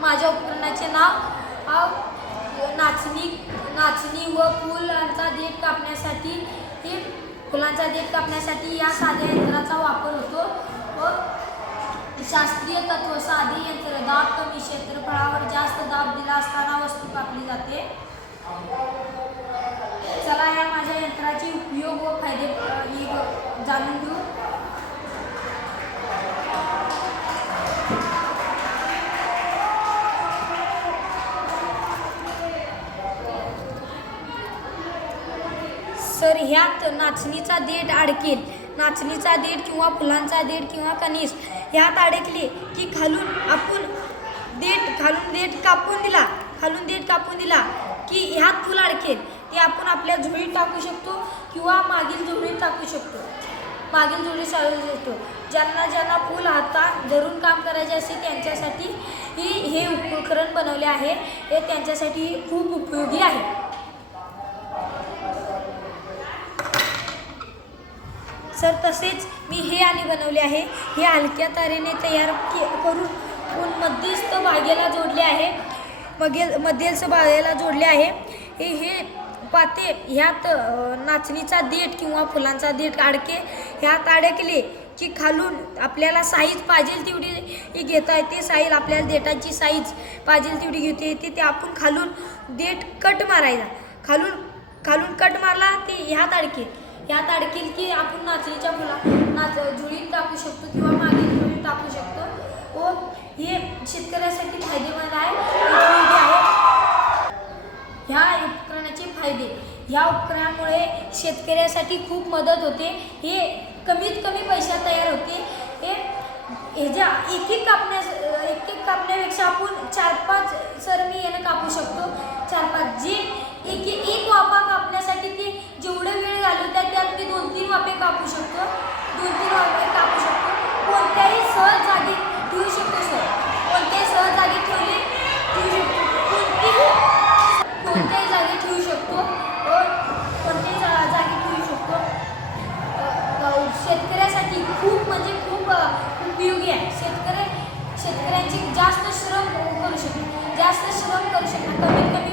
माझ्या उपकरणाचे नाव नाचणी व फुलांचा देठ कापण्यासाठी या साध्या यंत्राचा वापर होतो व शास्त्रीय तत्व साधे यंत्र दाब कमी क्षेत्रफळावर जास्त दाब दिला असताना वस्तू कापली जाते। चला या माझ्या यंत्राचे उपयोग व फायदे जाणून घेऊ। तर ह्यात नाचणीचा देठ अडकेल। नाचणीचा देठ किंवा फुलांचा देठ किंवा कणीस ह्यात अडकले की खालून देठ कापून दिला की ह्यात फुल अडकेल ते आपण आपल्या झोळीत टाकू शकतो किंवा मागील झोळीत टाकू शकतो। ज्यांना फुल हातात धरून काम करायचे असते त्यांच्यासाठी हे उपकरण बनवले आहे। हे त्यांच्यासाठी खूप उपयोगी आहे। सर तसेच मी हे आणि बनवले आहे। हे हलक्या तारेने तयार करून मध्यस्थ भागाला जोडले आहे। हे पाते ह्यात नाचणीचा देठ किंवा फुलांचा देठ ह्यात अडकले की खालून आपल्याला साईज पाहिजे तेवढी घेता येते। साईज आपल्याला देठाची साईज पाहिजे तेवढी घेता येते। ते आपण खालून देठ कट मारायचा। खालून कट मारला ते ह्यात अडकेल की आपण नाचणीच्या झुळीत टाकू शकतो किंवा मागील झुळीत टाकू शकतो व हे शेतकऱ्यासाठी फायदेमंद आहे, उपयोगी आहे। ह्या उपकरणाचे फायदे, ह्या उपकरणामुळे शेतकऱ्यासाठी खूप मदत होते। हे कमीत कमी पैशात तयार होते। एक एक कापण्यापेक्षा आपण 4-5 सरमी यानं कापू शकतो। 4-5 जे एक वाफा कापण्यासाठी ते जेवढे वेळ घालवतात त्यात मी 2-3 वाफे कापू शकतो। कोणत्याही सहज जागी ठेवू शकतो सर। कोणत्याही जागी ठेवू शकतो। शेतकऱ्यासाठी खूप उपयोगी आहे। शेतकऱ्यांची जास्त श्रम करू शकतात, कमीत कमी